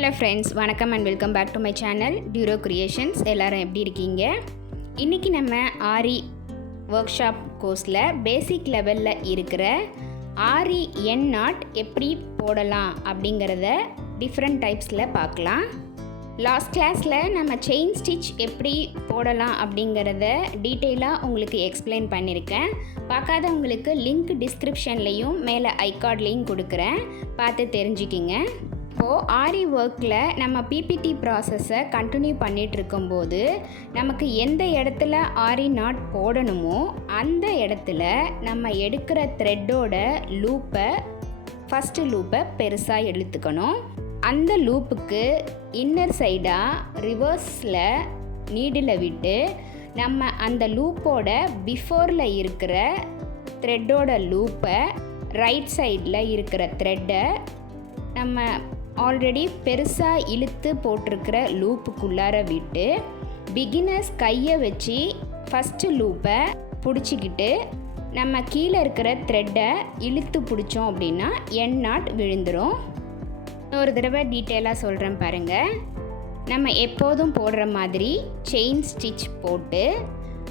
Hello friends, வணக்கம் and welcome back to my channel டியூரோ creations. எல்லோரும் எப்படி இருக்கீங்க? இன்றைக்கி நம்ம ஆரி ஒர்க் ஷாப் கோர்ஸில் பேசிக் லெவலில் இருக்கிற ஆரி என் நாட் எப்படி போடலாம் அப்படிங்கிறத டிஃப்ரெண்ட் டைப்ஸில் பார்க்கலாம். லாஸ்ட் கிளாஸில் நம்ம செயின் ஸ்டிச் எப்படி போடலாம் அப்படிங்கிறத டீட்டெயிலாக உங்களுக்கு எக்ஸ்பிளைன் பண்ணியிருக்கேன். பார்க்காதவங்களுக்கு லிங்க் டிஸ்கிரிப்ஷன்லேயும் மேலே ஐகார்ட்லேயும் கொடுக்குறேன், பார்த்து தெரிஞ்சுக்கிங்க. இப்போது ஆரி ஒர்க்கில் நம்ம பிபிடி ப்ராசஸை கண்டினியூ பண்ணிகிட்டு இருக்கும்போது நமக்கு எந்த இடத்துல ஆரி நாட் போடணுமோ அந்த இடத்துல நம்ம எடுக்கிற த்ரெட்டோட லூப்பை ஃபஸ்ட்டு லூப்பை பெருசாக இழுத்துக்கணும். அந்த லூப்புக்கு இன்னர் சைடாக ரிவர்ஸில் நீடில் விட்டு நம்ம அந்த லூப்போட பிஃபோரில் இருக்கிற த்ரெட்டோட லூப்பை ரைட் சைடில் இருக்கிற த்ரெட்டை நம்ம ஆல்ரெடி பெருசாக இழுத்து போட்டிருக்கிற லூப்புக்குள்ளார விட்டு பிகினர்ஸ் கையை வச்சு ஃபஸ்ட்டு லூப்பை பிடிச்சிக்கிட்டு நம்ம கீழே இருக்கிற த்ரெட்டை இழுத்து பிடிச்சோம் அப்படின்னா என் நாட் விழுந்துடும். ஒரு தடவை டீட்டெயிலாக சொல்கிறேன் பாருங்கள். நம்ம எப்போதும் போடுற மாதிரி செயின் ஸ்டிச் போட்டு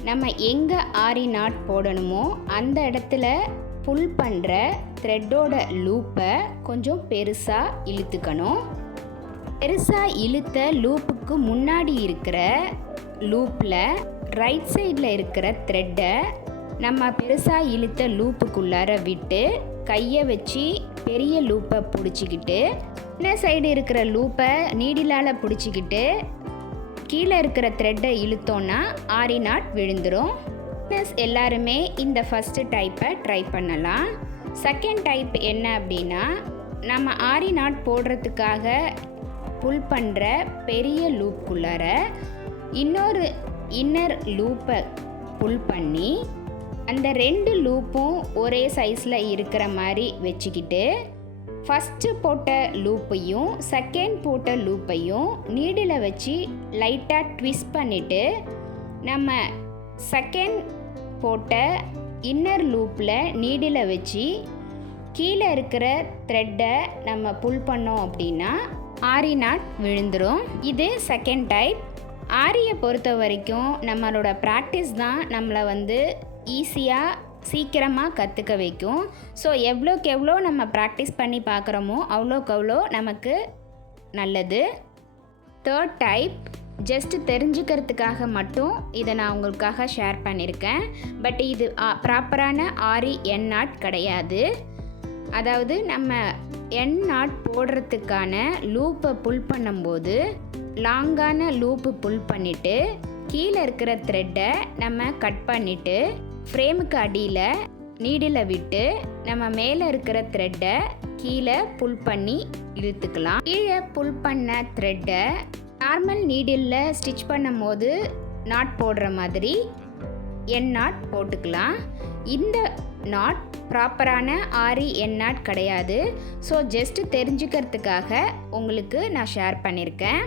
நம்ம எங்கே ஆரி நாட் போடணுமோ அந்த இடத்துல புல் பண்ணுற த்ரெட்டோட லூப்பை கொஞ்சம் பெருசாக இழுத்துக்கணும். பெருசாக இழுத்த லூப்புக்கு முன்னாடி இருக்கிற லூப்பில் ரைட் சைடில் இருக்கிற த்ரெட்டை நம்ம பெருசாக இழுத்த லூப்புக்குள்ளார விட்டு கையை வச்சு பெரிய லூப்பை பிடிச்சிக்கிட்டு இன்ன சைடு இருக்கிற லூப்பை நீடிலால் பிடிச்சிக்கிட்டு கீழே இருக்கிற த்ரெட்டை இழுத்தோன்னா ஆரி நாட் விழுந்துடும். எல்லாருமே இந்த ஃபஸ்ட்டு டைப்பை ட்ரை பண்ணலாம். செகண்ட் டைப் என்ன அப்படின்னா, நம்ம ஆரி நாட் போடுறதுக்காக புல் பண்ணுற பெரிய லூப்புக்குள்ளார இன்னொரு இன்னர் லூப்பை புல் பண்ணி அந்த ரெண்டு லூப்பும் ஒரே சைஸில் இருக்கிற மாதிரி வச்சுக்கிட்டு ஃபஸ்ட்டு போட்ட லூப்பையும் செகண்ட் போட்ட லூப்பையும் நீடில் வச்சு லைட்டாக ட்விஸ்ட் பண்ணிவிட்டு நம்ம செகண்ட் போட்ட இன்னர் லூப்பில் நீடில் வச்சு கீழே இருக்கிற த்ரெட்டை நம்ம புல் பண்ணோம் அப்படின்னா ஆரி நாட் விழுந்துடும். இது செகண்ட் டைப். ஆரியை பொறுத்த வரைக்கும் நம்மளோட ப்ராக்டிஸ் தான் நம்மளை ஈஸியாக சீக்கிரமாக கற்றுக்க வைக்கும். ஸோ எவ்வளோக்கு எவ்வளோ நம்ம ப்ராக்டிஸ் பண்ணி பார்க்குறோமோ அவ்வளோக்கு அவ்வளோ நமக்கு நல்லது. தேர்ட் டைப் ஜஸ்ட்டு தெரிஞ்சுக்கிறதுக்காக மட்டும் இதை நான் உங்களுக்காக ஷேர் பண்ணியிருக்கேன். பட் இது ப்ராப்பரான ஆரி என் நாட் கிடையாது. அதாவது நம்ம என் நாட் போடுறதுக்கான லூப்பை புல் பண்ணும்போது லாங்கான லூப்பு புல் பண்ணிவிட்டு கீழே இருக்கிற த்ரெட்டை நம்ம கட் பண்ணிவிட்டு ஃப்ரேமுக்கு அடியில் நீடில் விட்டு நம்ம மேலே இருக்கிற த்ரெட்டை கீழே புல் பண்ணி இழுத்துக்கலாம். கீழே புல் பண்ண த்ரெட்டை நார்மல் நீடிலில் ஸ்டிச் பண்ணும் போது நாட் போடுற மாதிரி என் நாட் போட்டுக்கலாம். இந்த நாட் ப்ராப்பரான ஆரி என் நாட் கிடையாது. ஸோ ஜஸ்ட்டு தெரிஞ்சுக்கிறதுக்காக உங்களுக்கு நான் ஷேர் பண்ணியிருக்கேன்.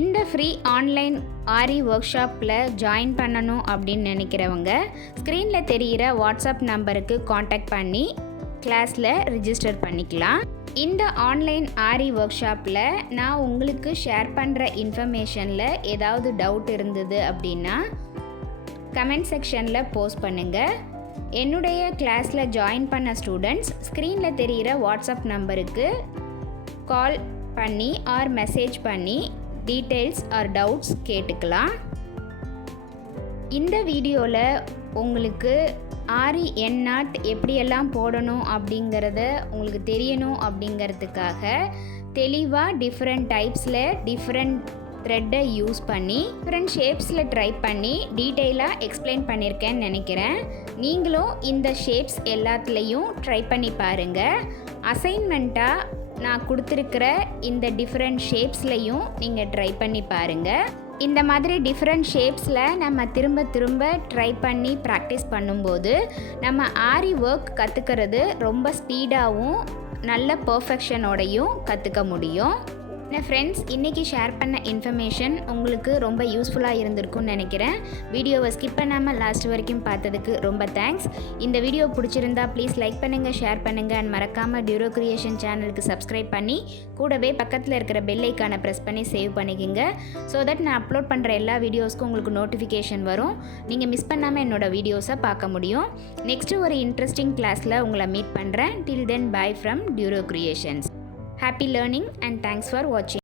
இந்த ஃப்ரீ ஆன்லைன் ஆரி ஒர்க் ஷாப்பில் ஜாயின் பண்ணணும் அப்படின்னு நினைக்கிறவங்க ஸ்க்ரீனில் தெரிகிற வாட்ஸ்அப் நம்பருக்கு காண்டாக்ட் பண்ணி கிளாஸில் ரிஜிஸ்டர் பண்ணிக்கலாம். இந்த ஆன்லைன் ஆரி ஒர்க் ஷாப்பில் நான் உங்களுக்கு ஷேர் பண்ணுற இன்ஃபர்மேஷனில் ஏதாவது டவுட் இருந்தது அப்படின்னா கமெண்ட் செக்ஷனில் போஸ்ட் பண்ணுங்கள். என்னுடைய கிளாஸில் ஜாயின் பண்ண ஸ்டூடெண்ட்ஸ் ஸ்க்ரீனில் தெரிகிற வாட்ஸ்அப் நம்பருக்கு கால் பண்ணி ஆர் மெசேஜ் பண்ணி டீட்டெயில்ஸ் ஆர் டவுட்ஸ் கேட்டுக்கலாம். இந்த வீடியோவில் உங்களுக்கு ஆரி என் நாட் எப்படியெல்லாம் போடணும் அப்படிங்கிறத உங்களுக்கு தெரியணும் அப்படிங்கிறதுக்காக தெளிவாக டிஃப்ரெண்ட் டைப்ஸில் டிஃப்ரெண்ட் த்ரெட்டை யூஸ் பண்ணி டிஃப்ரெண்ட் ஷேப்ஸில் ட்ரை பண்ணி டீட்டெயிலாக எக்ஸ்பிளைன் பண்ணியிருக்கேன்னு நினைக்கிறேன். நீங்களும் இந்த ஷேப்ஸ் எல்லாத்துலேயும் ட்ரை பண்ணி பாருங்கள். அசைன்மெண்ட்டாக நான் கொடுத்துருக்கிற இந்த டிஃப்ரெண்ட் ஷேப்ஸ்லையும் நீங்கள் ட்ரை பண்ணி பாருங்கள். இந்த மாதிரி டிஃப்ரெண்ட் ஷேப்ஸில் நம்ம திரும்ப திரும்ப ட்ரை பண்ணி ப்ராக்டிஸ் பண்ணும்போது நம்ம ஆரி ஒர்க் கற்றுக்கிறது ரொம்ப ஸ்பீடாகவும் நல்ல பர்ஃபெக்ஷனோடையும் கற்றுக்க முடியும். ஃப்ரெண்ட்ஸ், இன்றைக்கி ஷேர் பண்ண இன்ஃபர்மேஷன் உங்களுக்கு ரொம்ப யூஸ்ஃபுல்லாக இருந்திருக்கும்னு நினைக்கிறேன். வீடியோவை ஸ்கிப் பண்ணாமல் லாஸ்ட் வரைக்கும் பார்த்ததுக்கு ரொம்ப தேங்க்ஸ். இந்த வீடியோ பிடிச்சிருந்தா ப்ளீஸ் லைக் பண்ணுங்கள், ஷேர் பண்ணுங்கள் அண்ட் மறக்காமல் டியூரோ கிரியேஷன் சேனலுக்கு சப்ஸ்கிரைப் பண்ணி கூடவே பக்கத்தில் இருக்கிற பெல் ஐக்கானை ப்ரெஸ் பண்ணி சேவ் பண்ணிக்கோங்க. ஸோ தட் நான் அப்லோட் பண்ணுற எல்லா வீடியோஸ்க்கும் உங்களுக்கு நோட்டிஃபிகேஷன் வரும். நீங்கள் மிஸ் பண்ணாமல் என்னோடய வீடியோஸை பார்க்க முடியும். நெக்ஸ்ட்டு ஒரு இன்ட்ரெஸ்டிங் கிளாஸில் உங்களை மீட் பண்ணுறேன். Till then bye from Duro Creations. Happy learning and thanks for watching.